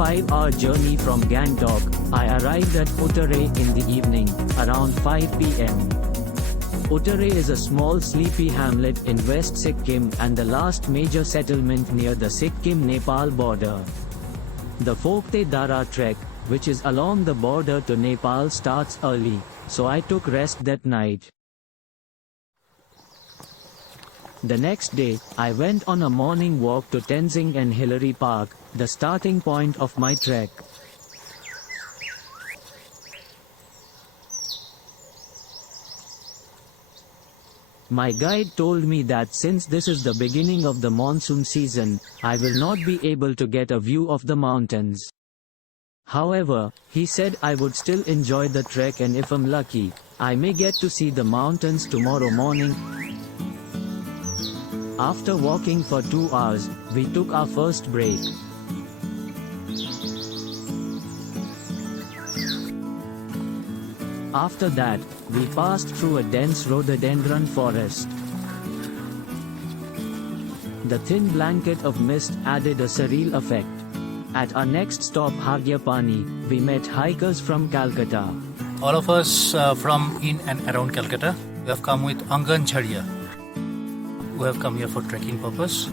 5-hour journey from Gangtok, I arrived at Uttarey in the evening, around 5 p.m. Uttarey is a small sleepy hamlet in West Sikkim and the last major settlement near the Sikkim-Nepal border. The Phoktey Dara trek, which is along the border to Nepal, starts early, so I took rest that night. The next day, I went on a morning walk to Tenzing and Hillary Park, the starting point of my trek. My guide told me that since this is the beginning of the monsoon season, I will not be able to get a view of the mountains. However, he said I would still enjoy the trek, and if I'm lucky, I may get to see the mountains tomorrow morning. After walking for 2 hours, we took our first break. After that, we passed through a dense rhododendron forest. The thin blanket of mist added a surreal effect. At our next stop, Hagyapani, we met hikers from Calcutta. All of us from in and around Calcutta, we have come with Angan Chharia. We have come here for trekking purpose.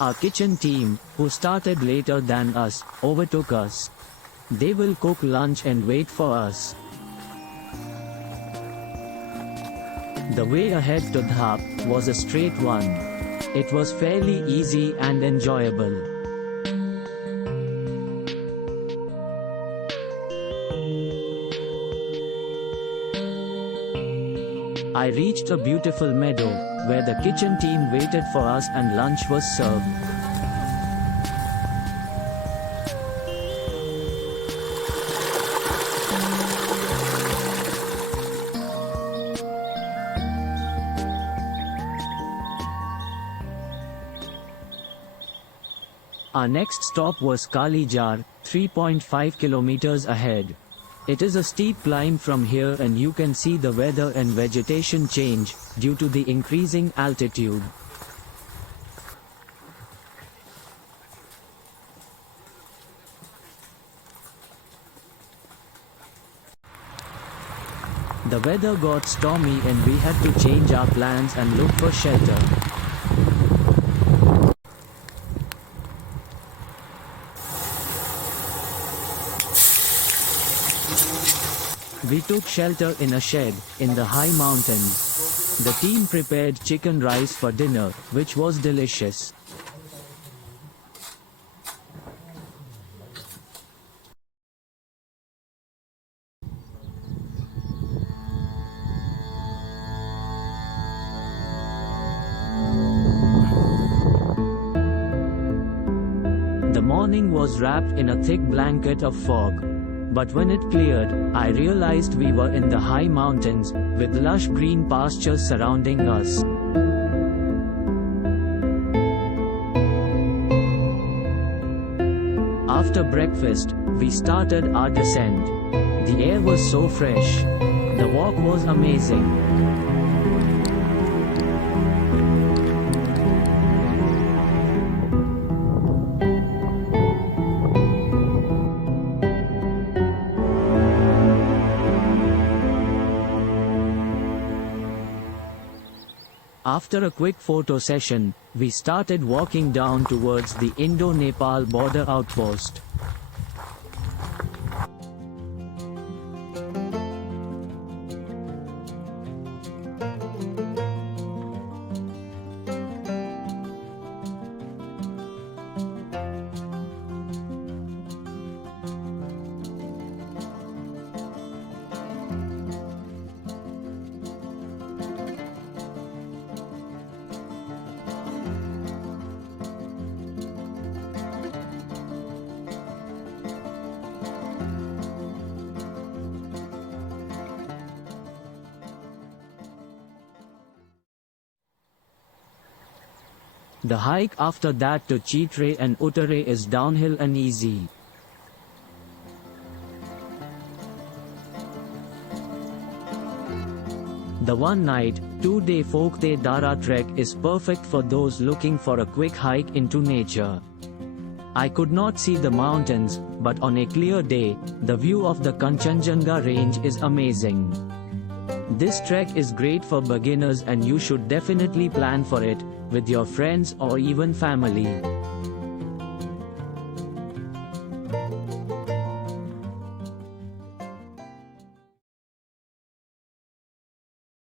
Our kitchen team, who started later than us, overtook us. They will cook lunch and wait for us. The way ahead to Dhap was a straight one. It was fairly easy and enjoyable. I reached a beautiful meadow, where the kitchen team waited for us and lunch was served. Our next stop was Kalijhar, 3.5 kilometers ahead. It is a steep climb from here, and you can see the weather and vegetation change due to the increasing altitude. The weather got stormy and we had to change our plans and look for shelter. We took shelter in a shed, in the high mountains. The team prepared chicken rice for dinner, which was delicious. The morning was wrapped in a thick blanket of fog. But when it cleared, I realized we were in the high mountains, with lush green pastures surrounding us. After breakfast, we started our descent. The air was so fresh. The walk was amazing. After a quick photo session, we started walking down towards the Indo-Nepal border outpost. The hike after that to Chewa and Uttarey is downhill and easy. The one-night, 2-day Phoktey Dara trek is perfect for those looking for a quick hike into nature. I could not see the mountains, but on a clear day, the view of the Kanchenjunga range is amazing. This trek is great for beginners and you should definitely plan for it, with your friends or even family.